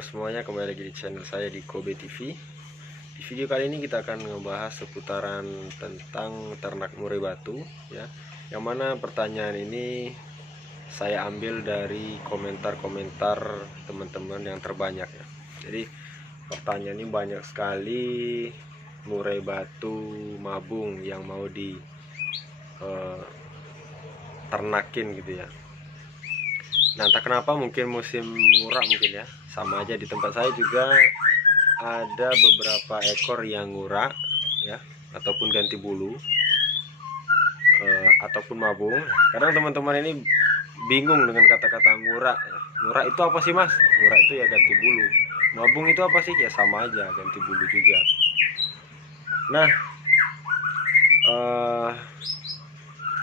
kabar semuanya, kembali lagi di channel saya di Kobe TV. Di video kali ini kita akan ngebahas seputaran tentang ternak murai batu ya. Yang mana pertanyaan ini saya ambil dari komentar-komentar teman-teman yang terbanyak ya. Jadi pertanyaan ini banyak sekali murai batu mabung yang mau di ternakin gitu ya. Nah, entah kenapa mungkin musim ngurak mungkin ya, sama aja di tempat saya juga ada beberapa ekor yang ngurak ya, ataupun ganti bulu, ataupun mabung. Kadang teman-teman ini bingung dengan kata-kata ngurak. Ngurak itu apa sih mas? Ngurak itu ya ganti bulu. Mabung itu apa sih? Ya sama aja, ganti bulu juga. Nah,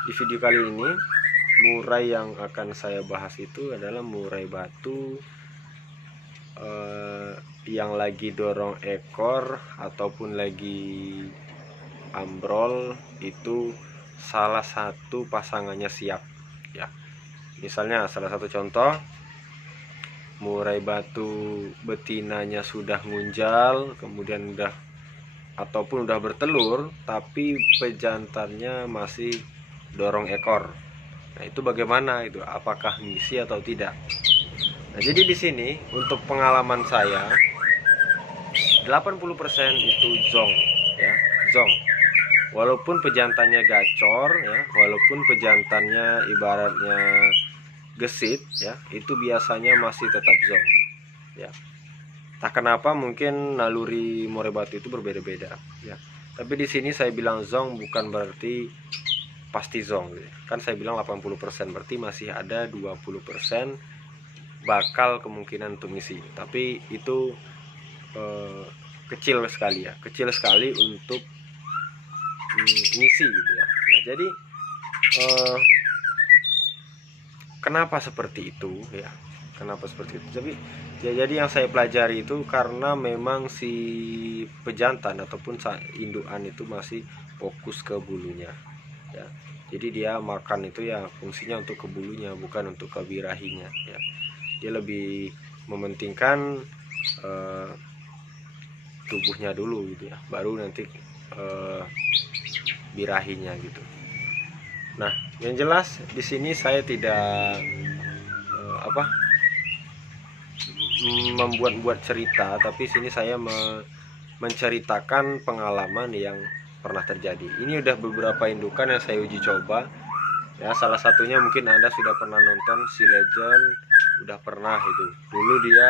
di video kali ini murai yang akan saya bahas itu adalah murai batu yang lagi dorong ekor ataupun lagi ambrol, itu salah satu pasangannya siap ya. Misalnya salah satu contoh, murai batu betinanya sudah ngunjal, kemudian udah bertelur, tapi pejantannya masih dorong ekor. Nah, itu bagaimana itu? Apakah ngisi atau tidak? Nah, jadi di sini untuk pengalaman saya 80% itu zong ya, zong. Walaupun pejantannya gacor ya, walaupun pejantannya ibaratnya gesit ya, itu biasanya masih tetap zong ya. Tak kenapa mungkin naluri murai batu itu berbeda-beda ya. Tapi di sini saya bilang zong bukan berarti pasti zong gitu. Kan saya bilang 80%, berarti masih ada 20% bakal kemungkinan untuk ngisi. Tapi itu kecil sekali ya, kecil sekali untuk ngisi gitu ya. Nah, jadi kenapa seperti itu ya? Kenapa seperti itu? Jadi yang saya pelajari itu karena memang si pejantan ataupun indukan itu masih fokus ke bulunya ya. Jadi dia makan itu ya fungsinya untuk ke bulunya, bukan untuk ke birahinya ya. Dia lebih mementingkan tubuhnya dulu gitu ya, baru nanti birahinya gitu. Nah, yang jelas di sini saya tidak membuat-buat cerita, tapi sini saya menceritakan pengalaman yang pernah terjadi. Ini udah beberapa indukan yang saya uji coba ya. Salah satunya mungkin Anda sudah pernah nonton si Legend, udah pernah itu. Dulu dia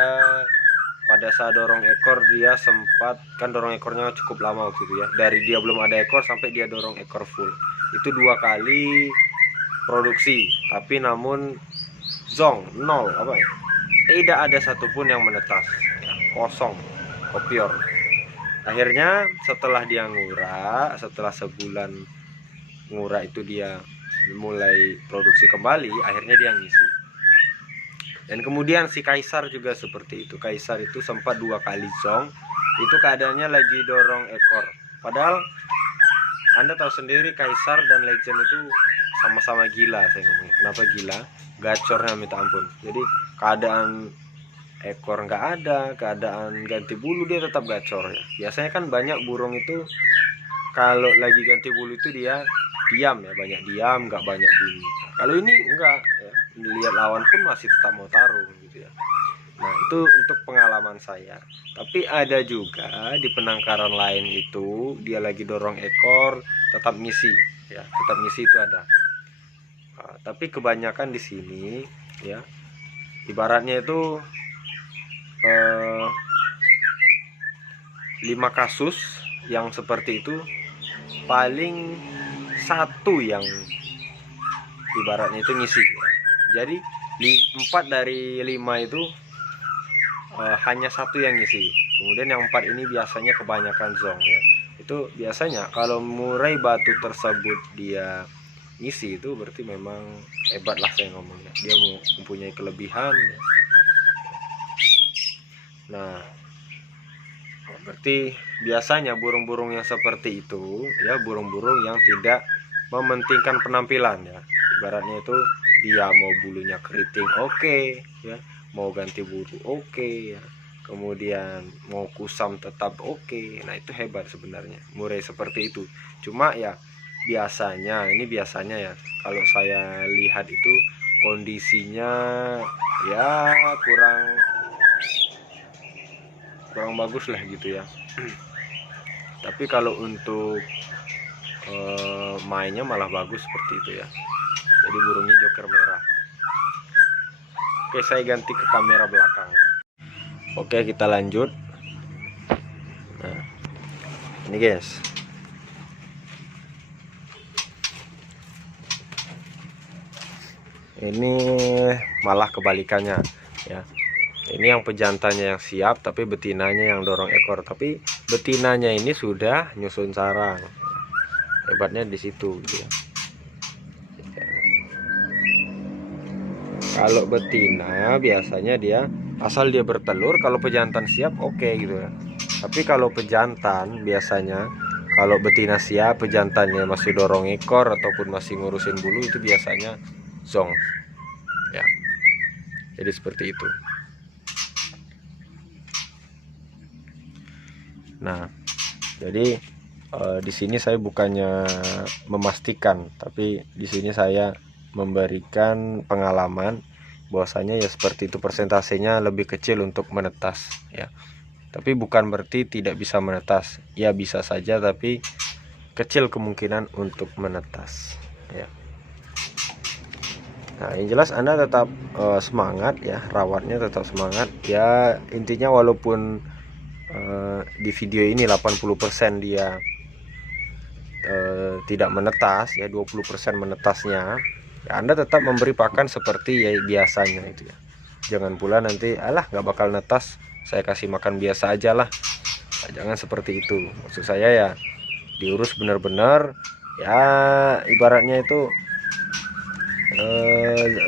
pada saat dorong ekor, dia sempat kan dorong ekornya cukup lama waktu itu ya, dari dia belum ada ekor sampai dia dorong ekor full, itu 2 kali produksi, tapi namun zong, nol, tidak ada satupun yang menetas ya, kosong, kopior. Akhirnya setelah dia ngurak, setelah sebulan ngurak itu dia mulai produksi kembali, akhirnya dia ngisi. Dan kemudian si Kaisar juga seperti itu. Kaisar itu sempat 2 kali zong, itu keadaannya lagi dorong ekor. Padahal Anda tahu sendiri Kaisar dan Legend itu sama-sama gila, saya ngomongnya. Kenapa gila? Gacornya minta ampun. Jadi keadaan ekor nggak ada, keadaan ganti bulu dia tetap gacor ya. Biasanya kan banyak burung itu kalau lagi ganti bulu itu dia diam ya, banyak diam, nggak banyak bunyi. Kalau ini enggak ya, lihat lawan pun masih tetap mau tarung gitu ya. Nah, itu untuk pengalaman saya. Tapi ada juga di penangkaran lain itu dia lagi dorong ekor tetap ngisi ya, tetap ngisi itu ada. Tapi kebanyakan di sini ya, ibaratnya itu 5 kasus yang seperti itu, paling 1 yang ibaratnya itu ngisi ya. Jadi 4 dari 5 itu hanya 1 yang ngisi. Kemudian yang 4 ini biasanya kebanyakan zong ya. Itu biasanya kalau murai batu tersebut dia ngisi, itu berarti memang hebat lah saya ngomongnya. Dia mempunyai kelebihan ya. Nah, berarti biasanya burung-burung yang seperti itu ya, burung-burung yang tidak mementingkan penampilan ya. Ibaratnya itu dia mau bulunya keriting oke ya, mau ganti bulu oke ya. kemudian mau kusam tetap oke. Nah itu hebat sebenarnya murai seperti itu. Cuma ya biasanya ya kalau saya lihat itu kondisinya ya kurang bagus lah gitu ya. Tapi kalau untuk mainnya malah bagus seperti itu ya. Jadi burungnya joker merah. Oke, saya ganti ke kamera belakang. Oke, kita lanjut. Nah, ini guys. Ini malah kebalikannya ya. Ini yang pejantannya yang siap, tapi betinanya yang dorong ekor. Tapi betinanya ini sudah nyusun sarang. Hebatnya di situ gitu ya. Kalau betina biasanya dia asal dia bertelur, kalau pejantan siap oke gitu ya. Tapi kalau pejantan biasanya kalau betina siap, pejantannya masih dorong ekor ataupun masih ngurusin bulu, itu biasanya zong ya. Jadi seperti itu. Nah, jadi di sini saya bukannya memastikan, tapi di sini saya memberikan pengalaman bahwasanya ya seperti itu, persentasenya lebih kecil untuk menetas ya. Tapi bukan berarti tidak bisa menetas, ya bisa saja, tapi kecil kemungkinan untuk menetas ya. Nah, yang jelas Anda tetap semangat ya, rawatnya tetap semangat ya. Intinya walaupun di video ini 80% dia tidak menetas ya, 20% menetasnya ya, Anda tetap memberi pakan seperti ya biasanya itu ya. Jangan pula nanti alah nggak bakal netas, saya kasih makan biasa aja lah. Nah, jangan seperti itu. Maksud saya ya diurus benar-benar ya, ibaratnya itu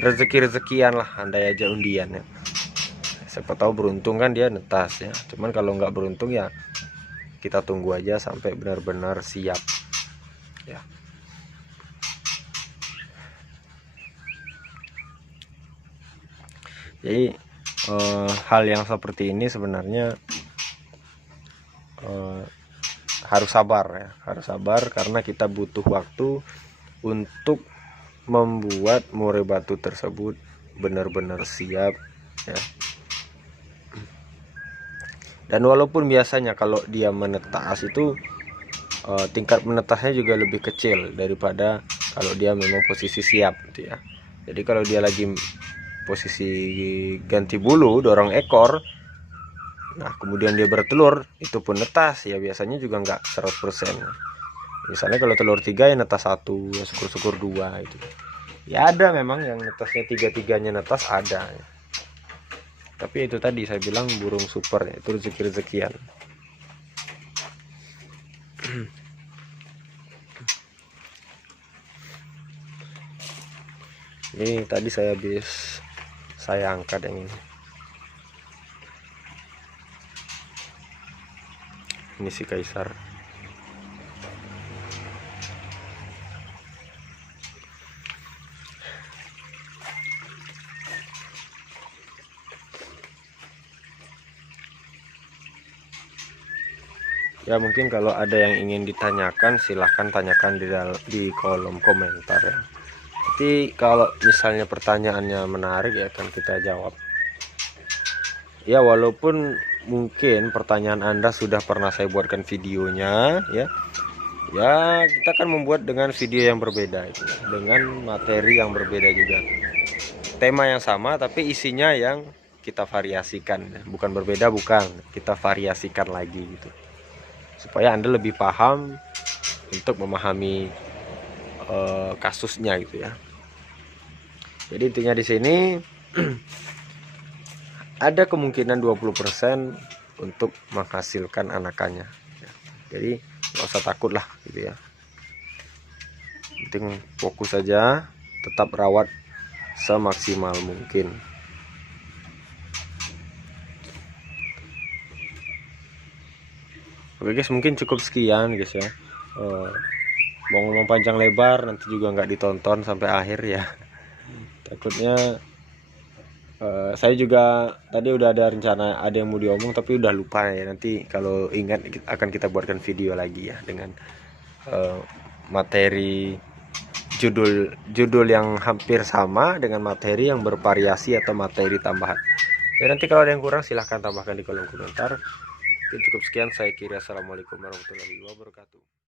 rezeki-rezekian lah, andai aja undian ya. Siapa tahu beruntung kan dia netas ya. Cuman kalau nggak beruntung ya kita tunggu aja sampai benar-benar siap ya. Jadi hal yang seperti ini sebenarnya harus sabar ya, harus sabar karena kita butuh waktu untuk membuat murai batu tersebut benar-benar siap ya. Dan walaupun biasanya kalau dia menetas itu tingkat menetasnya juga lebih kecil daripada kalau dia memang posisi siap gitu ya. Jadi kalau dia lagi posisi ganti bulu, dorong ekor, nah kemudian dia bertelur, itu pun netas ya, biasanya juga nggak 100%. Misalnya kalau telur 3 ya netas 1, ya syukur-syukur 2 itu. Ya ada memang yang netasnya 3-3-nya netas ada ya. Tapi itu tadi saya bilang burung super ya, itu rezeki-rezekian. Ini tadi saya angkat yang ini. Ini si kaisar. Ya mungkin kalau ada yang ingin ditanyakan silahkan tanyakan di kolom komentar ya. Nanti kalau misalnya pertanyaannya menarik ya akan kita jawab. Ya walaupun mungkin pertanyaan Anda sudah pernah saya buatkan videonya ya. Ya kita akan membuat dengan video yang berbeda itu, dengan materi yang berbeda juga. Tema yang sama tapi isinya yang kita variasikan, bukan berbeda, bukan, kita variasikan lagi gitu. Supaya Anda lebih paham untuk memahami kasusnya gitu ya. Jadi intinya di sini ada kemungkinan 20% untuk menghasilkan anakannya. Jadi nggak usah takut lah gitu ya. Penting fokus saja, tetap rawat semaksimal mungkin. Oke guys, mungkin cukup sekian guys ya. Mau ngomong panjang lebar nanti juga nggak ditonton sampai akhir ya. Takutnya Saya juga tadi udah ada rencana ada yang mau diomong tapi udah lupa ya. Nanti kalau ingat akan kita buatkan video lagi ya dengan eh, materi judul yang hampir sama dengan materi yang bervariasi atau materi tambahan. Ya nanti kalau ada yang kurang silahkan tambahkan di kolom komentar. Mungkin cukup sekian, saya kira. Assalamualaikum warahmatullahi wabarakatuh.